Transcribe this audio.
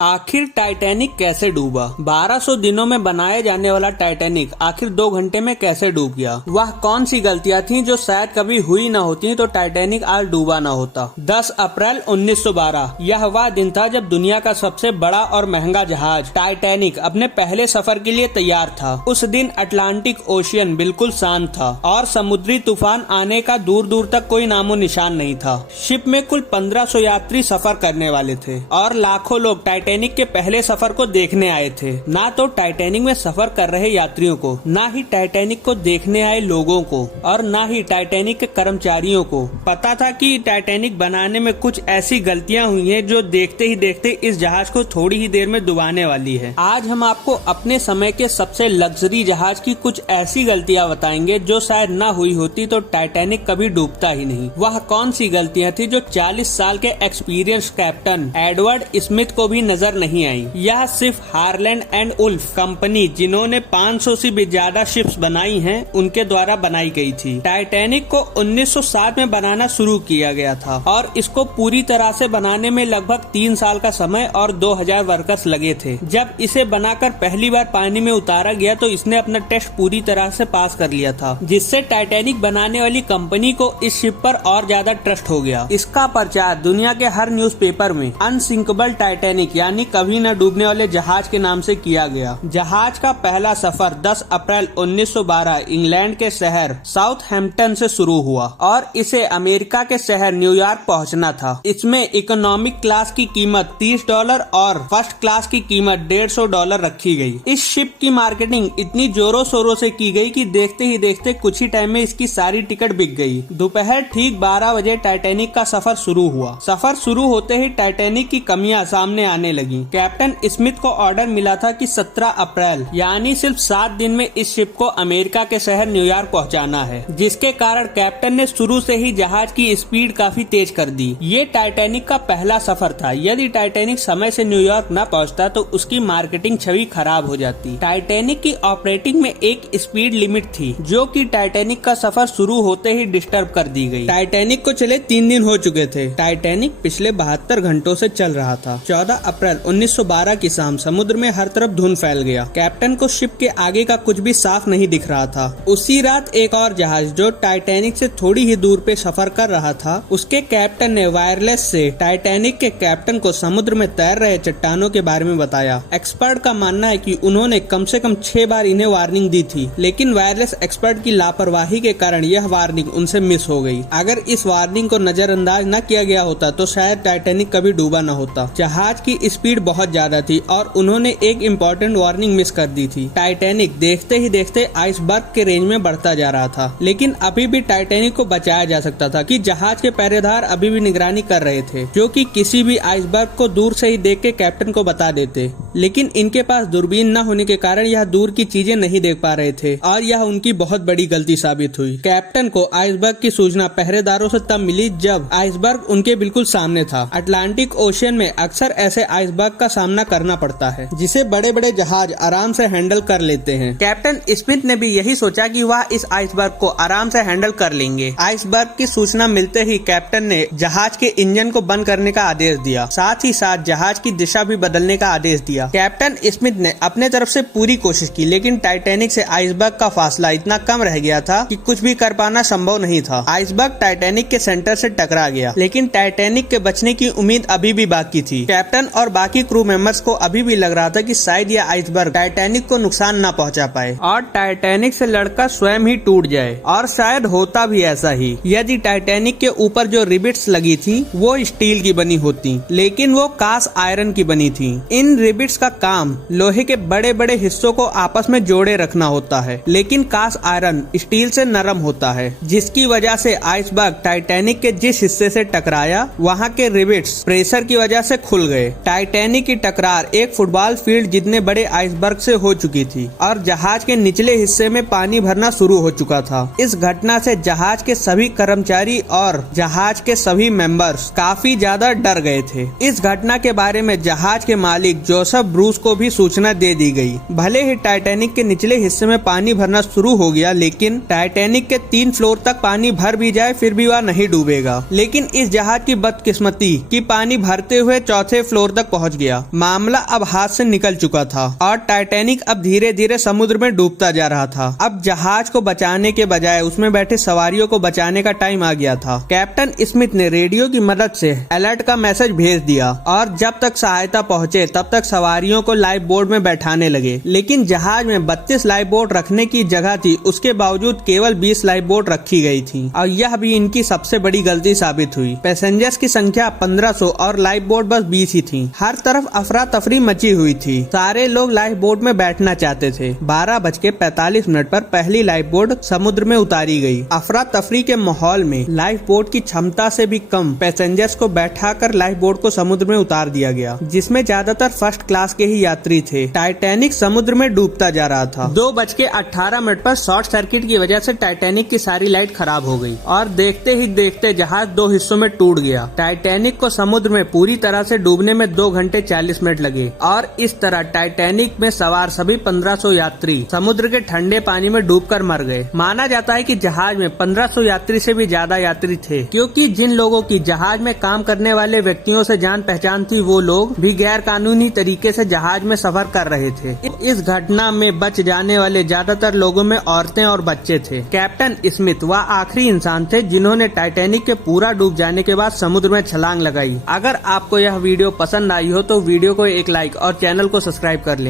आखिर टाइटैनिक कैसे डूबा? 1200 दिनों में बनाए जाने वाला टाइटैनिक आखिर 2 घंटे में कैसे डूब गया? वह कौन सी गलतियां थीं जो शायद कभी हुई न होती तो टाइटैनिक आज डूबा न होता। 10 अप्रैल 1912 यह वह दिन था जब दुनिया का सबसे बड़ा और महंगा जहाज टाइटैनिक अपने पहले सफर के लिए तैयार था। उस दिन अटलांटिक ओशियन बिल्कुल शांत था और समुद्री तूफान आने का दूर दूर तक कोई नामो निशान नहीं था। शिप में कुल 1500 यात्री सफर करने वाले थे और लाखों लोग टाइटैनिक के पहले सफर को देखने आए थे। ना तो टाइटैनिक में सफर कर रहे यात्रियों को, ना ही टाइटैनिक को देखने आए लोगों को और ना ही टाइटैनिक के कर्मचारियों को पता था कि टाइटैनिक बनाने में कुछ ऐसी गलतियां हुई हैं जो देखते ही देखते इस जहाज को थोड़ी ही देर में डुबाने वाली है। आज हम आपको अपने समय के सबसे लग्जरी जहाज की कुछ ऐसी गलतियां बताएंगे जो शायद न हुई होती तो टाइटैनिक कभी डूबता ही नहीं। वह कौन सी गलतियां थी जो 40 साल के एक्सपीरियंस कैप्टन एडवर्ड स्मिथ को भी नजर नहीं आई। यह सिर्फ हारलैंड एंड उल्फ कंपनी, जिन्होंने 500 से भी ज्यादा शिप्स बनाई हैं, उनके द्वारा बनाई गई थी। टाइटैनिक को 1907 में बनाना शुरू किया गया था और इसको पूरी तरह से बनाने में लगभग 3 साल का समय और 2000 वर्कर्स लगे थे। जब इसे बनाकर पहली बार पानी में उतारा गया तो इसने अपना टेस्ट पूरी तरह से पास कर लिया था, जिससे टाइटैनिक बनाने वाली कंपनी को इस शिप पर और ज्यादा ट्रस्ट हो गया। इसका प्रचार दुनिया के हर न्यूज़पेपर में अनसिंकेबल टाइटैनिक यानी कभी न डूबने वाले जहाज के नाम से किया गया। जहाज का पहला सफर 10 अप्रैल 1912 इंग्लैंड के शहर साउथहैम्पटन से शुरू हुआ और इसे अमेरिका के शहर न्यूयॉर्क पहुंचना था। इसमें इकोनॉमिक क्लास की कीमत $30 और फर्स्ट क्लास की कीमत $150 रखी गई। इस शिप की मार्केटिंग इतनी जोरों शोरों से की गई कि देखते ही देखते कुछ ही टाइम में इसकी सारी टिकट बिक गई। दोपहर ठीक 12 बजे टाइटैनिक का सफर शुरू हुआ। सफर शुरू होते ही टाइटैनिक की कमियां सामने आने लगी। कैप्टन स्मिथ को ऑर्डर मिला था कि 17 अप्रैल यानी सिर्फ 7 दिन में इस शिप को अमेरिका के शहर न्यूयॉर्क पहुंचाना है, जिसके कारण कैप्टन ने शुरू से ही जहाज की स्पीड काफी तेज कर दी। ये टाइटैनिक का पहला सफर था। यदि टाइटैनिक समय से न्यूयॉर्क न पहुंचता तो उसकी मार्केटिंग छवि खराब हो जाती। टाइटैनिक की ऑपरेटिंग में एक स्पीड लिमिट थी जो कि टाइटैनिक का सफर शुरू होते ही डिस्टर्ब कर दी गई। टाइटैनिक को चले 3 दिन हो चुके थे। टाइटैनिक पिछले 72 घंटों से चल रहा था। 14 अप्रैल 1912 की शाम समुद्र में हर तरफ धुंध फैल गया। कैप्टन को शिप के आगे का कुछ भी साफ नहीं दिख रहा था। उसी रात एक और जहाज जो टाइटैनिक से थोड़ी ही दूर पे सफर कर रहा था, उसके कैप्टन ने वायरलेस से टाइटैनिक के कैप्टन को समुद्र में तैर रहे चट्टानों के बारे में बताया। एक्सपर्ट का मानना है कि उन्होंने कम से कम 6 बार इन्हें वार्निंग दी थी, लेकिन वायरलेस एक्सपर्ट की लापरवाही के कारण यह वार्निंग उनसे मिस हो गई। अगर इस वार्निंग को नजरअंदाज न किया गया होता तो शायद टाइटैनिक कभी डूबा न होता। जहाज की स्पीड बहुत ज्यादा थी और उन्होंने एक इम्पोर्टेंट वार्निंग मिस कर दी थी। टाइटैनिक देखते ही देखते आइसबर्ग के रेंज में बढ़ता जा रहा था, लेकिन अभी भी टाइटैनिक को बचाया जा सकता था कि जहाज के पहरेदार अभी भी निगरानी कर रहे थे, जो कि किसी भी आइसबर्ग को दूर से ही देख के कैप्टन को बता देते। लेकिन इनके पास दूरबीन न होने के कारण यह दूर की चीजें नहीं देख पा रहे थे और यह उनकी बहुत बड़ी गलती साबित हुई। कैप्टन को आइसबर्ग की सूचना पहरेदारों से तब मिली जब आइसबर्ग उनके बिल्कुल सामने था। अटलांटिक ओशियन में अक्सर ऐसे आइसबर्ग का सामना करना पड़ता है, जिसे बड़े बड़े जहाज आराम से हैंडल कर लेते हैं। कैप्टन स्मिथ ने भी यही सोचा कि वह इस आइसबर्ग को आराम से हैंडल कर लेंगे। आइसबर्ग की सूचना मिलते ही कैप्टन ने जहाज के इंजन को बंद करने का आदेश दिया, साथ ही साथ जहाज की दिशा भी बदलने का आदेश दिया। कैप्टन स्मिथ ने अपने तरफ से पूरी कोशिश की, लेकिन टाइटैनिक से आइसबर्ग का फासला इतना कम रह गया था कि कुछ भी कर पाना संभव नहीं था। आइसबर्ग टाइटैनिक के सेंटर से टकरा गया, लेकिन टाइटैनिक के बचने की उम्मीद अभी भी बाकी थी। कैप्टन और बाकी क्रू मेंबर्स को अभी भी लग रहा था कि शायद यह आइसबर्ग टाइटैनिक को नुकसान न पहुंचा पाए और टाइटैनिक से लड़का स्वयं ही टूट जाए। और शायद होता भी ऐसा ही यदि टाइटैनिक के ऊपर जो रिबिट्स लगी थी वो स्टील की बनी होती, लेकिन वो कास्ट आयरन की बनी थी। इन रिबिट्स का काम लोहे के बड़े बड़े हिस्सों को आपस में जोड़े रखना होता है, लेकिन कास्ट आयरन स्टील से नरम होता है, जिसकी वजह से आइसबर्ग टाइटैनिक के जिस हिस्से से टकराया वहाँ के रिबिट्स प्रेशर की वजह से खुल गए। टाइटैनिक की टकरार एक फुटबॉल फील्ड जितने बड़े आइसबर्ग से हो चुकी थी और जहाज के निचले हिस्से में पानी भरना शुरू हो चुका था। इस घटना से जहाज के सभी कर्मचारी और जहाज के सभी मेंबर्स काफी ज्यादा डर गए थे। इस घटना के बारे में जहाज के मालिक जोसेफ सब ब्रूस को भी सूचना दे दी गई। भले ही टाइटैनिक के निचले हिस्से में पानी भरना शुरू हो गया, लेकिन टाइटैनिक के 3 फ्लोर तक पानी भर भी जाए फिर भी वह नहीं डूबेगा। लेकिन इस जहाज की बदकिस्मती कि पानी भरते हुए 4थे फ्लोर तक पहुंच गया। मामला अब हाथ से निकल चुका था और टाइटैनिक अब धीरे धीरे समुद्र में डूबता जा रहा था। अब जहाज को बचाने के बजाय उसमें बैठे सवारियों को बचाने का टाइम आ गया था। कैप्टन स्मिथ ने रेडियो की मदद से अलर्ट का मैसेज भेज दिया और जब तक सहायता पहुंचे तब तक सवारियों को लाइफ बोट में बैठाने लगे। लेकिन जहाज में 32 लाइफ बोट रखने की जगह थी, उसके बावजूद केवल 20 लाइफ बोट रखी गई थी और यह भी इनकी सबसे बड़ी गलती साबित हुई। पैसेंजर्स की संख्या 1500 और लाइफ बोट बस 20 ही थी। हर तरफ अफरा तफरी मची हुई थी। सारे लोग लाइफ बोट में बैठना चाहते थे। 12:45 पर पहली लाइफ बोट समुद्र में उतारी गई। अफरा तफरी के माहौल में लाइफ बोट की क्षमता से भी कम पैसेंजर्स को बैठाकर लाइफ बोट को समुद्र में उतार दिया गया, जिसमें ज्यादातर फर्स्ट क्लास के ही यात्री थे। टाइटैनिक समुद्र में डूबता जा रहा था। 2:18 पर शॉर्ट सर्किट की वजह से टाइटैनिक की सारी लाइट खराब हो गई और देखते ही देखते जहाज 2 हिस्सों में टूट गया। टाइटैनिक को समुद्र में पूरी तरह से डूबने में 2 घंटे 40 मिनट लगे और इस तरह टाइटैनिक में सवार सभी 1500 यात्री समुद्र के ठंडे पानी में डूबकर मर गए। माना जाता है कि जहाज में 1500 यात्री से भी ज्यादा यात्री थे, क्योंकि जिन लोगों की जहाज में काम करने वाले व्यक्तियों से जान पहचान थी वो लोग भी गैर कानूनी तरीके से जहाज में सफर कर रहे थे। इस घटना में बच जाने वाले ज्यादातर लोगों में औरतें और बच्चे थे। कैप्टन स्मिथ वह आखिरी इंसान थे जिन्होंने टाइटैनिक के पूरा डूब जाने के बाद समुद्र में छलांग लगाई। अगर आपको यह वीडियो पसंद आई हो तो वीडियो को एक लाइक और चैनल को सब्सक्राइब कर लें।